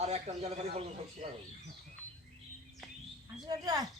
আর একটা আঞ্জালি খালি বলবো সব সময় আসবে